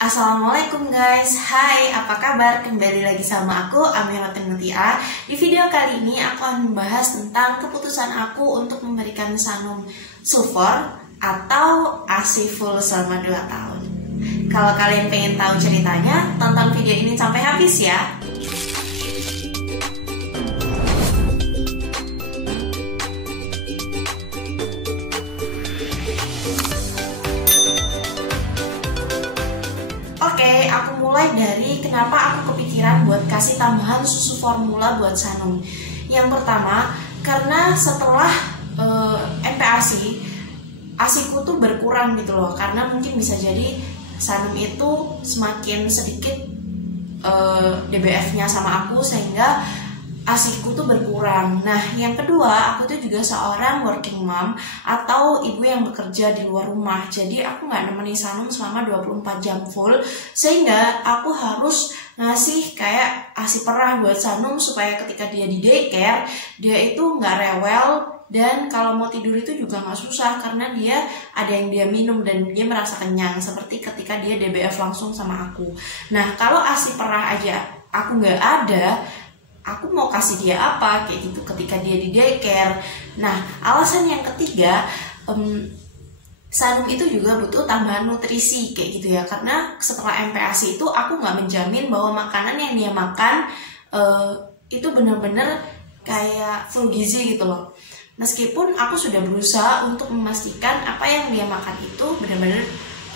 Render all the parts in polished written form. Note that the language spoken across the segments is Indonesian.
Assalamualaikum guys, hai apa kabar? Kembali lagi sama aku Amiratin Mutia. Di video kali ini aku akan membahas tentang keputusan aku untuk memberikan Sanum Sufor atau ASI full selama 2 tahun. Kalau kalian pengen tahu ceritanya, tonton video ini sampai habis ya. Oke, aku mulai dari kenapa aku kepikiran buat kasih tambahan susu formula buat Sanum. Yang pertama, karena setelah MPASI, ASIku tuh berkurang gitu loh. Karena mungkin bisa jadi Sanum itu semakin sedikit DBF-nya sama aku, sehingga ASIku tuh berkurang. Nah, yang kedua, aku tuh juga seorang working mom atau ibu yang bekerja di luar rumah. Jadi aku nggak nemenin Sanum selama 24 jam full, sehingga aku harus ngasih kayak ASI perah buat Sanum supaya ketika dia di daycare, dia itu nggak rewel. Dan kalau mau tidur itu juga nggak susah karena dia ada yang dia minum dan dia merasa kenyang seperti ketika dia DBF langsung sama aku. Nah, kalau ASI perah aja aku nggak ada, aku mau kasih dia apa kayak gitu ketika dia di daycare. Nah, alasan yang ketiga, Sanum itu juga butuh tambahan nutrisi kayak gitu ya, karena setelah MPASI itu aku nggak menjamin bahwa makanan yang dia makan itu benar-benar kayak full gizi gitu loh. Meskipun aku sudah berusaha untuk memastikan apa yang dia makan itu benar-benar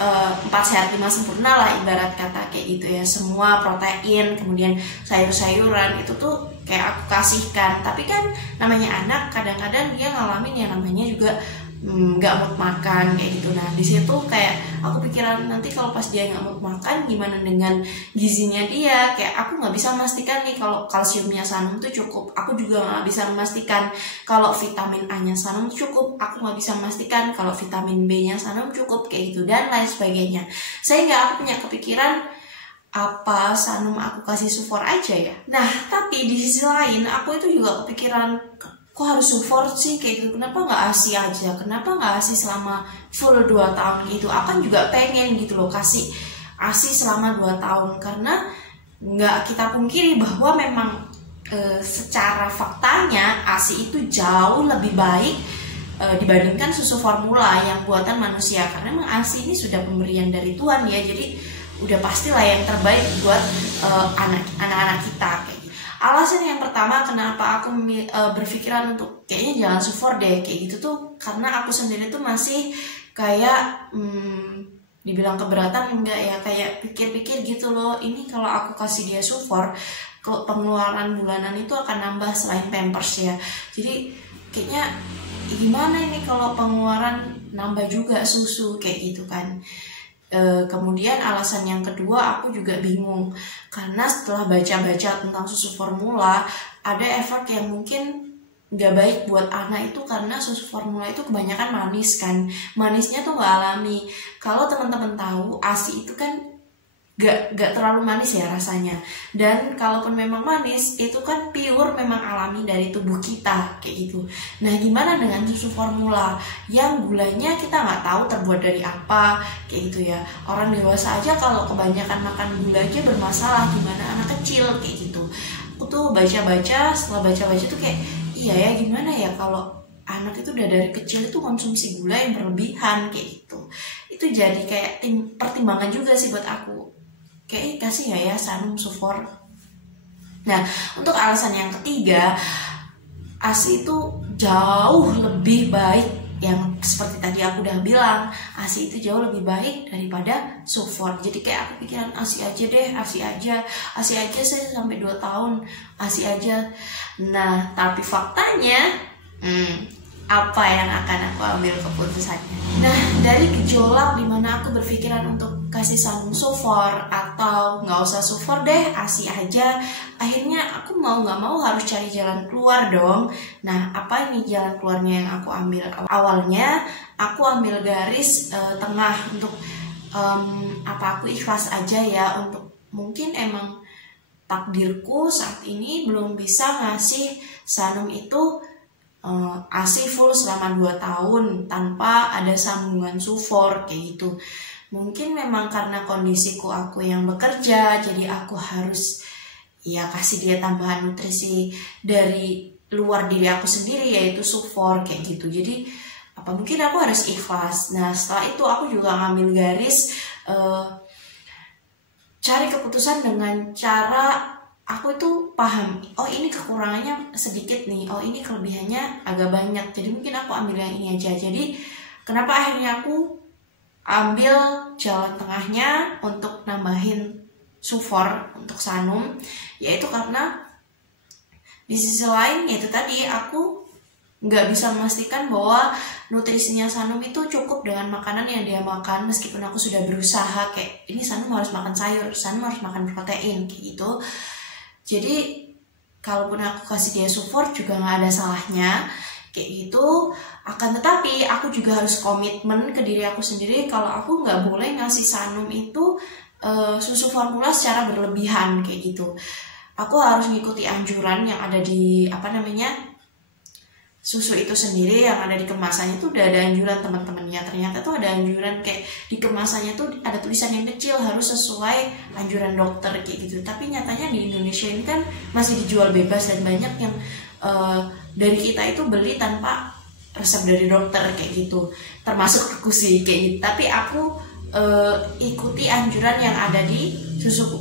4 sehat 5 sempurna lah, ibarat kata kayak gitu ya. Semua protein, kemudian sayur-sayuran itu tuh kayak aku kasihkan. Tapi kan namanya anak, kadang-kadang dia ngalamin yang namanya juga nggak mood makan kayak gitu. Nah, di situ kayak aku pikiran nanti kalau pas dia nggak mood makan gimana dengan gizinya dia. Kayak aku nggak bisa memastikan nih kalau kalsiumnya Sanum tuh cukup. Aku juga nggak bisa memastikan kalau vitamin A-nya Sanum cukup. Aku nggak bisa memastikan kalau vitamin B-nya Sanum cukup kayak gitu dan lain sebagainya. Sehingga aku punya kepikiran, apa Sanum aku kasih Sufor aja ya. Nah, tapi di sisi lain aku itu juga kepikiran, kok harus Sufor sih kayak gitu, kenapa nggak ASI aja, kenapa nggak ASI selama full 2 tahun gitu. Akan juga pengen gitu loh kasih ASI selama 2 tahun, karena nggak kita pungkiri bahwa memang secara faktanya ASI itu jauh lebih baik dibandingkan susu formula yang buatan manusia, karena memang ASI ini sudah pemberian dari Tuhan ya, jadi udah pastilah yang terbaik buat anak-anak kita kayak gitu. Alasan yang pertama kenapa aku berpikiran untuk kayaknya jangan Sufor deh kayak gitu tuh karena aku sendiri tuh masih kayak dibilang keberatan enggak ya, kayak pikir-pikir gitu loh, ini kalau aku kasih dia Sufor, pengeluaran bulanan itu akan nambah selain Pampers ya. Jadi kayaknya gimana ini kalau pengeluaran nambah juga susu kayak gitu kan. Kemudian alasan yang kedua, aku juga bingung karena setelah baca-baca tentang susu formula, ada efek yang mungkin gak baik buat anak itu karena susu formula itu kebanyakan manis kan, manisnya tuh gak alami. Kalau teman-teman tahu ASI itu kan gak terlalu manis ya rasanya, dan kalaupun memang manis itu kan pure memang alami dari tubuh kita kayak gitu. Nah, gimana dengan susu formula yang gulanya kita nggak tahu terbuat dari apa kayak gitu ya. Orang dewasa aja kalau kebanyakan makan gula aja bermasalah, gimana anak kecil kayak gitu. Aku tuh baca-baca, setelah baca-baca tuh kayak iya ya, gimana ya kalau anak itu udah dari kecil itu konsumsi gula yang berlebihan kayak gitu. Itu jadi kayak pertimbangan juga sih buat aku, kayak kasih nggak ya Sanum Sufor. Nah, untuk alasan yang ketiga, ASI itu jauh lebih baik. Yang seperti tadi aku udah bilang, ASI itu jauh lebih baik daripada Sufor. Jadi kayak aku pikiran ASI aja deh, ASI aja saya sampai 2 tahun, ASI aja. Nah, tapi faktanya apa yang akan aku ambil keputusannya. Nah, dari gejolak dimana aku berpikiran untuk kasih Sanum Sufor atau nggak usah Sufor deh, ASI aja, akhirnya aku mau nggak mau harus cari jalan keluar dong. Nah, apa ini jalan keluarnya yang aku ambil? Awalnya aku ambil garis tengah untuk aku ikhlas aja ya, untuk mungkin emang takdirku saat ini belum bisa ngasih Sanum itu ASI full selama 2 tahun tanpa ada sambungan Sufor kayak gitu. Mungkin memang karena kondisiku aku yang bekerja, jadi aku harus ya kasih dia tambahan nutrisi dari luar diri aku sendiri, yaitu sufor kayak gitu. Jadi apa mungkin aku harus ikhlas. Nah setelah itu aku juga ngambil garis, cari keputusan dengan cara aku itu paham, oh ini kekurangannya sedikit nih, oh ini kelebihannya agak banyak, jadi mungkin aku ambil yang ini aja. Jadi kenapa akhirnya aku ambil jalan tengahnya untuk nambahin sufor untuk Sanum, yaitu karena di sisi lain yaitu tadi aku nggak bisa memastikan bahwa nutrisinya Sanum itu cukup dengan makanan yang dia makan, meskipun aku sudah berusaha kayak ini Sanum harus makan sayur, Sanum harus makan protein kayak gitu. Jadi kalaupun aku kasih dia support juga nggak ada salahnya kayak gitu. Akan tetapi aku juga harus komitmen ke diri aku sendiri kalau aku nggak boleh ngasih Sanum itu susu formula secara berlebihan kayak gitu. Aku harus ngikuti anjuran yang ada di susu itu sendiri, yang ada di kemasannya tuh udah ada anjuran teman-temannya. Ternyata tuh ada anjuran kayak di kemasannya tuh ada tulisan yang kecil harus sesuai anjuran dokter kayak gitu. Tapi nyatanya di Indonesia ini kan masih dijual bebas dan banyak yang dari kita itu beli tanpa resep dari dokter kayak gitu, termasuk aku sih kayak gitu. Tapi aku ikuti anjuran yang ada di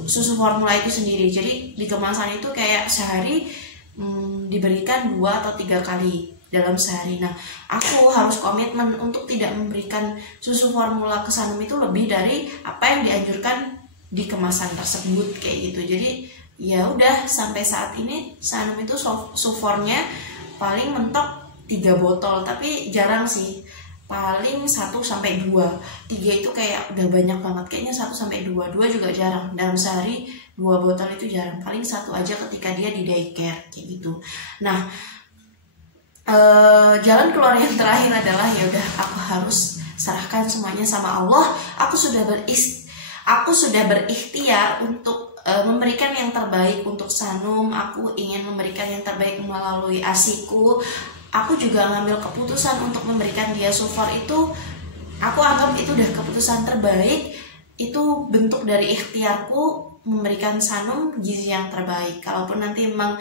susu formula itu sendiri. Jadi di kemasan itu kayak sehari diberikan 2 atau 3 kali dalam sehari. Nah, aku harus komitmen untuk tidak memberikan susu formula ke Sanum itu lebih dari apa yang dianjurkan di kemasan tersebut kayak gitu. Jadi ya udah sampai saat ini Sanum itu sufornya paling mentok 3 botol, tapi jarang sih. Paling 1 sampai 2. 3 itu kayak udah banyak banget, kayaknya 1 sampai 2. 2 juga jarang. Dalam sehari 2 botol itu jarang. Paling 1 aja ketika dia di daycare kayak gitu. Nah, jalan keluar yang terakhir adalah ya udah aku harus serahkan semuanya sama Allah. Aku sudah berikhtiar untuk memberikan yang terbaik untuk Sanum. Aku ingin memberikan yang terbaik melalui ASIku. Aku juga ngambil keputusan untuk memberikan dia support itu. Aku anggap itu udah keputusan terbaik. Itu bentuk dari ikhtiarku memberikan Sanum gizi yang terbaik. Kalaupun nanti memang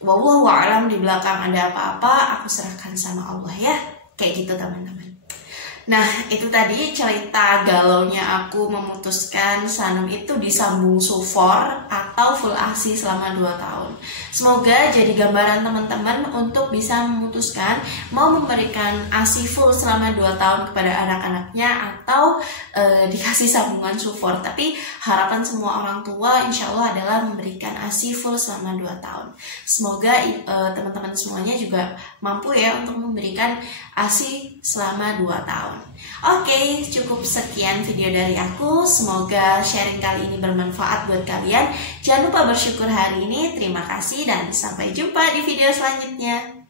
wallahu a'lam di belakang ada apa-apa, aku serahkan sama Allah ya. Kayak gitu teman-teman. Nah, itu tadi cerita galaunya aku memutuskan Sanum itu disambung sufor atau full ASI selama 2 tahun. Semoga jadi gambaran teman-teman untuk bisa memutuskan mau memberikan ASI full selama 2 tahun kepada anak-anaknya atau dikasih sambungan sufor. Tapi harapan semua orang tua insya Allah adalah memberikan ASI full selama 2 tahun. Semoga teman-teman semuanya juga mampu ya untuk memberikan ASI selama 2 tahun. Oke, cukup sekian video dari aku. Semoga sharing kali ini bermanfaat buat kalian. Jangan lupa bersyukur hari ini. Terima kasih dan sampai jumpa di video selanjutnya.